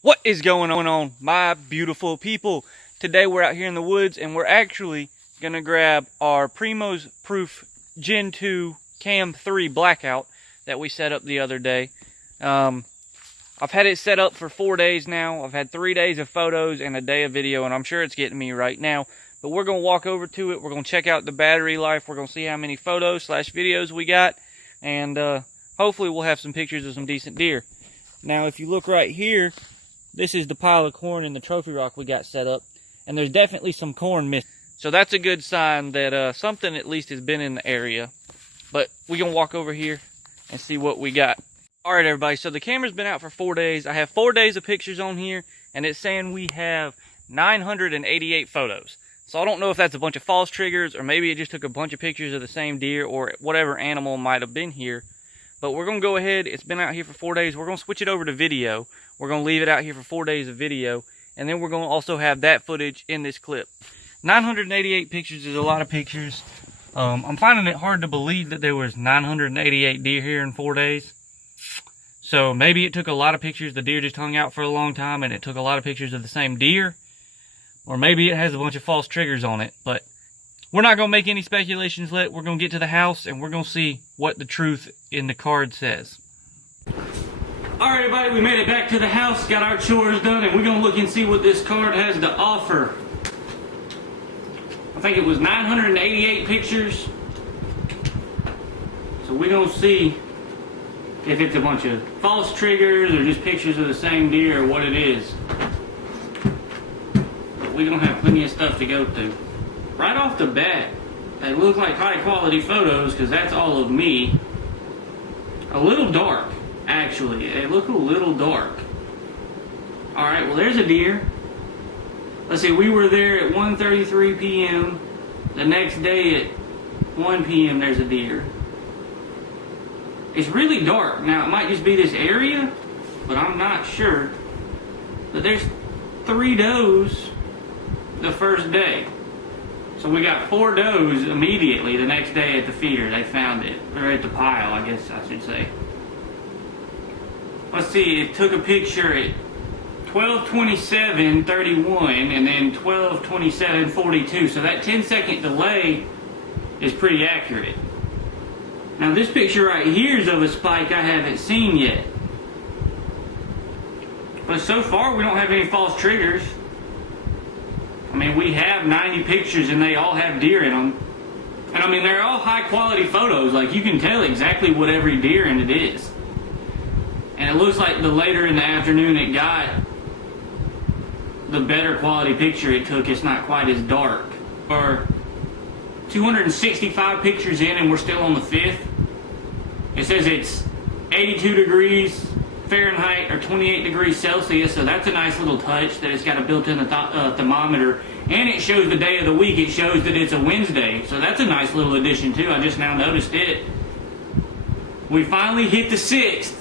What is going on, my beautiful people? Today we're out here in the woods and we're actually going to grab our Primos Proof Gen 2 Cam 3 Blackout that we set up the other day. I've had it set up for 4 days now. I've had 3 days of photos and a day of video, and I'm sure it's getting me right now. But we're going to walk over to it. We're going to check out the battery life. We're going to see how many photos / videos we got. And hopefully we'll have some pictures of some decent deer. Now, if you look right here, this is the pile of corn in the trophy rock we got set up, and there's definitely some corn missing. So that's a good sign that something at least has been in the area. But we're going to walk over here and see what we got. Alright everybody, so the camera's been out for 4 days. I have 4 days of pictures on here, and it's saying we have 988 photos. So I don't know if that's a bunch of false triggers, or maybe it just took a bunch of pictures of the same deer, or whatever animal might have been here. But we're going to go ahead, it's been out here for 4 days, we're going to switch it over to video. We're going to leave it out here for 4 days of video, and then we're going to also have that footage in this clip. 988 pictures is a lot of pictures. I'm finding it hard to believe that there was 988 deer here in 4 days. So maybe it took a lot of pictures, the deer just hung out for a long time, and it took a lot of pictures of the same deer. Or maybe it has a bunch of false triggers on it, but we're not going to make any speculations yet. We're going to get to the house, and we're going to see what the truth in the card says. Alright everybody, we made it back to the house, got our chores done, and we're going to look and see what this card has to offer. I think it was 988 pictures. So we're going to see if it's a bunch of false triggers or just pictures of the same deer or what it is. But we're going to have plenty of stuff to go through. Right off the bat, they look like high quality photos because that's all of me. A little dark. Actually, they look a little dark. Alright, well there's a deer. Let's see, we were there at 1:33 p.m. The next day at 1 p.m. there's a deer. It's really dark. Now, it might just be this area, but I'm not sure. But there's 3 does the first day. So we got 4 does immediately the next day at the feeder. They found it. Or at the pile, I guess I should say. Let's see, it took a picture at 12:27:31 and then 12:27:42. So that 10-second delay is pretty accurate. Now this picture right here is of a spike I haven't seen yet. But so far we don't have any false triggers. I mean, we have 90 pictures and they all have deer in them. And I mean, they're all high quality photos. Like, you can tell exactly what every deer in it is. And it looks like the later in the afternoon it got, the better quality picture it took, it's not quite as dark. Or 265 pictures in and we're still on the 5th. It says it's 82 degrees Fahrenheit or 28 degrees Celsius, so that's a nice little touch that it's got a built-in thermometer. And it shows the day of the week. It shows that it's a Wednesday, so that's a nice little addition too. I just now noticed it. We finally hit the 6th,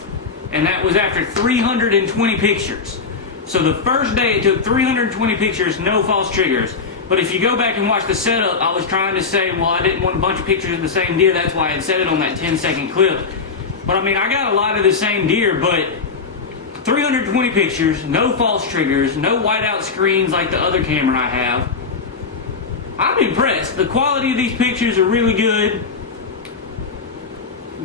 and that was after 320 pictures. So the first day it took 320 pictures, no false triggers. But if you go back and watch the setup, I was trying to say, well, I didn't want a bunch of pictures of the same deer, that's why I had set it on that 10-second clip. But I mean, I got a lot of the same deer, but 320 pictures, no false triggers, no whiteout screens like the other camera I have. I'm impressed. The quality of these pictures are really good.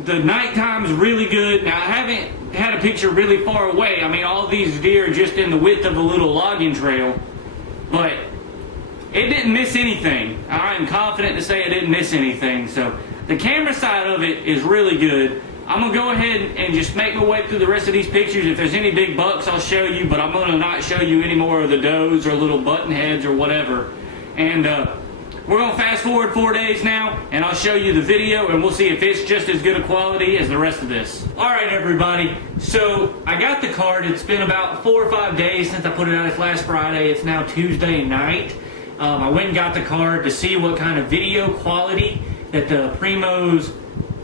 The nighttime's really good. Now, I haven't had a picture really far away. I mean, all these deer are just in the width of a little logging trail. But it didn't miss anything. I'm confident to say it didn't miss anything. So the camera side of it is really good. I'm going to go ahead and just make my way through the rest of these pictures. If there's any big bucks, I'll show you, but I'm going to not show you any more of the does or little button heads or whatever. And we're going to fast forward 4 days now, and I'll show you the video, and we'll see if it's just as good a quality as the rest of this. Alright everybody, so I got the card. It's been about 4 or 5 days since I put it out last Friday. It's now Tuesday night. I went and got the card to see what kind of video quality that the Primos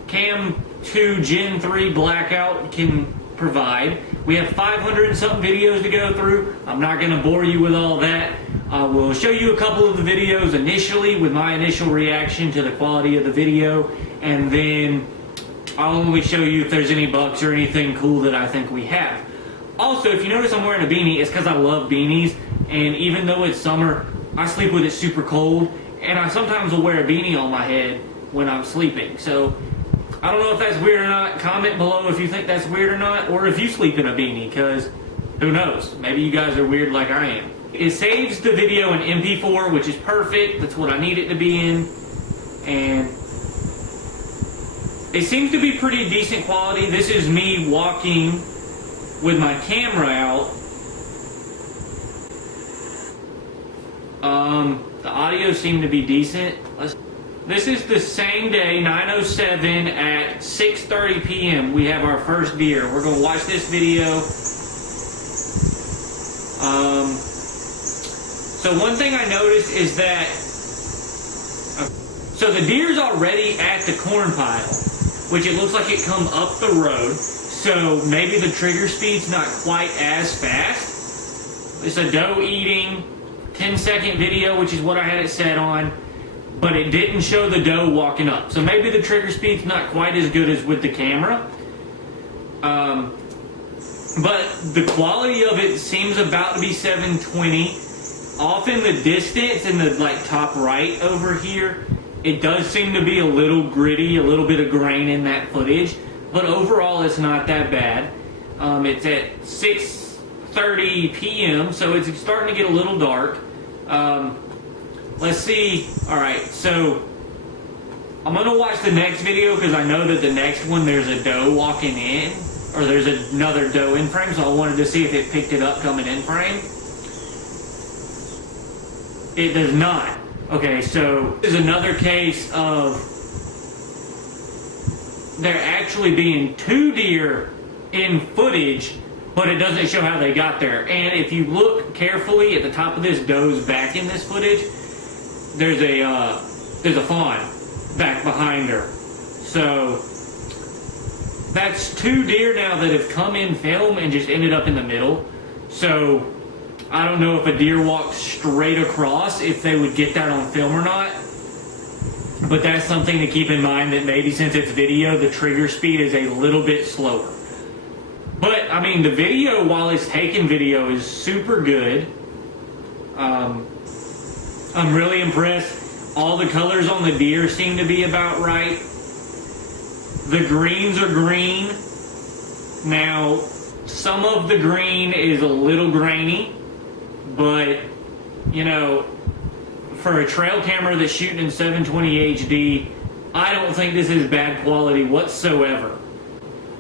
Cam 2 Gen 3 Blackout can provide. We have 500 and something videos to go through. I'm not going to bore you with all that. I will show you a couple of the videos initially with my initial reaction to the quality of the video, and then I'll only show you if there's any bucks or anything cool that I think we have. Also, if you notice I'm wearing a beanie, it's because I love beanies, and even though it's summer, I sleep with it super cold, and I sometimes will wear a beanie on my head when I'm sleeping. So, I don't know if that's weird or not. Comment below if you think that's weird or not, or if you sleep in a beanie, because who knows? Maybe you guys are weird like I am. It saves the video in MP4, which is perfect. That's what I need it to be in. And it seems to be pretty decent quality. This is me walking with my camera out. The audio seemed to be decent. This is the same day, 9:07 at 6:30 p.m. We have our first deer. We're going to watch this video. So one thing I noticed is that, so the deer's already at the corn pile, which it looks like it come up the road. So maybe the trigger speed's not quite as fast. It's a doe eating, 10-second video, which is what I had it set on, but it didn't show the doe walking up. So maybe the trigger speed's not quite as good as with the camera. But the quality of it seems about to be 720. Off in the distance, in the top right over here, it does seem to be a little gritty, a little bit of grain in that footage. But overall, it's not that bad. It's at 6:30 p.m., so it's starting to get a little dark. Let's see. Alright, so I'm going to watch the next video because I know that the next one there's a doe walking in, or there's another doe in frame, so I wanted to see if it picked it up coming in frame. It does not. Okay, so this is another case of there actually being two deer in footage, but it doesn't show how they got there. And if you look carefully at the top of this doe's back in this footage, there's a fawn back behind her. So that's two deer now that have come in film and just ended up in the middle. So I don't know if a deer walked straight across, if they would get that on film or not. But that's something to keep in mind, that maybe since it's video, the trigger speed is a little bit slower. But, I mean, the video, while it's taking video, is super good. I'm really impressed. All the colors on the deer seem to be about right. The greens are green. Now, some of the green is a little grainy, but, you know, for a trail camera that's shooting in 720 HD, I don't think this is bad quality whatsoever.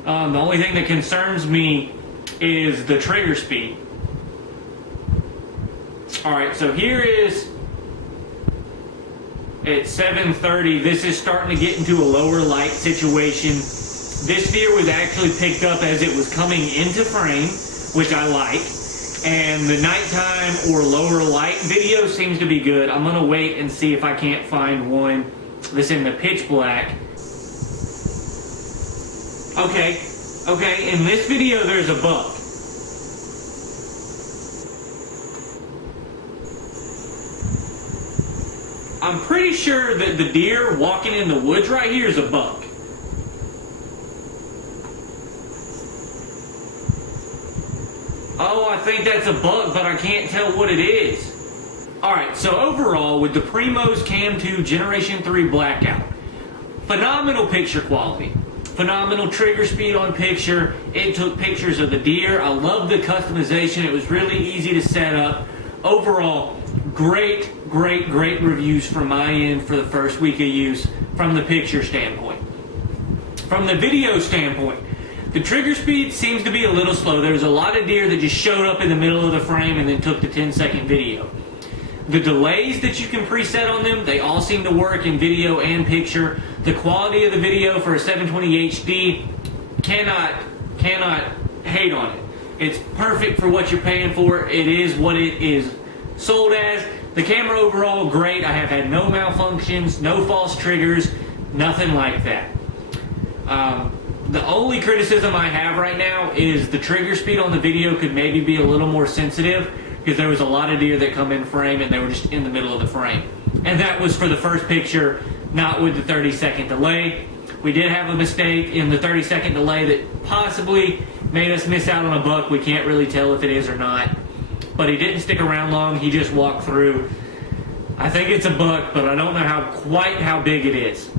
The only thing that concerns me is the trigger speed. Alright, so here is at 7:30. This is starting to get into a lower light situation. This deer was actually picked up as it was coming into frame, which I like. And the nighttime or lower light video seems to be good. I'm going to wait and see if I can't find one that's in the pitch black. Okay, in this video there's a buck. I'm pretty sure that the deer walking in the woods right here is a buck. Oh, I think that's a buck, but I can't tell what it is. Alright, so overall, with the Primos Cam 2 Generation 3 Blackout, phenomenal picture quality. Phenomenal trigger speed on picture. It took pictures of the deer. I love the customization. It was really easy to set up. Overall, great reviews from my end for the first week of use from the picture standpoint. From the video standpoint, the trigger speed seems to be a little slow. There's a lot of deer that just showed up in the middle of the frame and then took the 10-second video. The delays that you can preset on them, they all seem to work in video and picture. The quality of the video for a 720 HD, cannot hate on it. It's perfect for what you're paying for. It is what it is sold as. The camera overall, great. I have had no malfunctions, no false triggers, nothing like that. The only criticism I have right now is the trigger speed on the video could maybe be a little more sensitive, because there was a lot of deer that come in frame and they were just in the middle of the frame. And that was for the first picture, not with the 30-second delay. We did have a mistake in the 30-second delay that possibly made us miss out on a buck. We can't really tell if it is or not. But he didn't stick around long. He just walked through. I think it's a buck, but I don't know quite how big it is.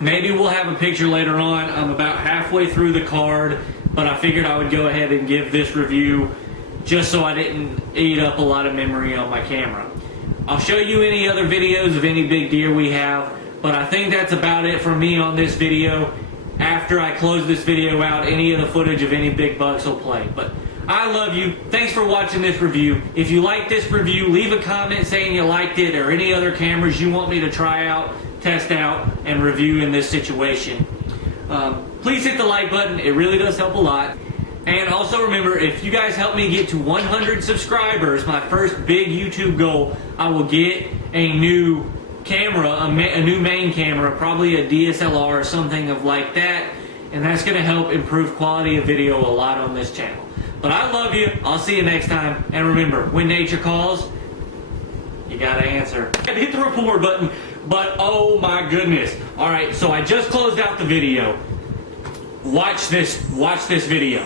Maybe we'll have a picture later on. I'm about halfway through the card, but I figured I would go ahead and give this review just so I didn't eat up a lot of memory on my camera. I'll show you any other videos of any big deer we have, but I think that's about it for me on this video. After I close this video out, any of the footage of any big bucks will play. But I love you. Thanks for watching this review. If you like this review, leave a comment saying you liked it or any other cameras you want me to try out, test out, and review in this situation. Please hit the like button. It really does help a lot. And also remember, if you guys help me get to 100 subscribers, my first big YouTube goal, I will get a new camera, a new main camera, probably a DSLR or something of like that. And that's going to help improve quality of video a lot on this channel. But I love you. I'll see you next time. And remember, when nature calls, you got to answer. Hit the record button. But oh my goodness. Alright, so I just closed out the video. Watch this video.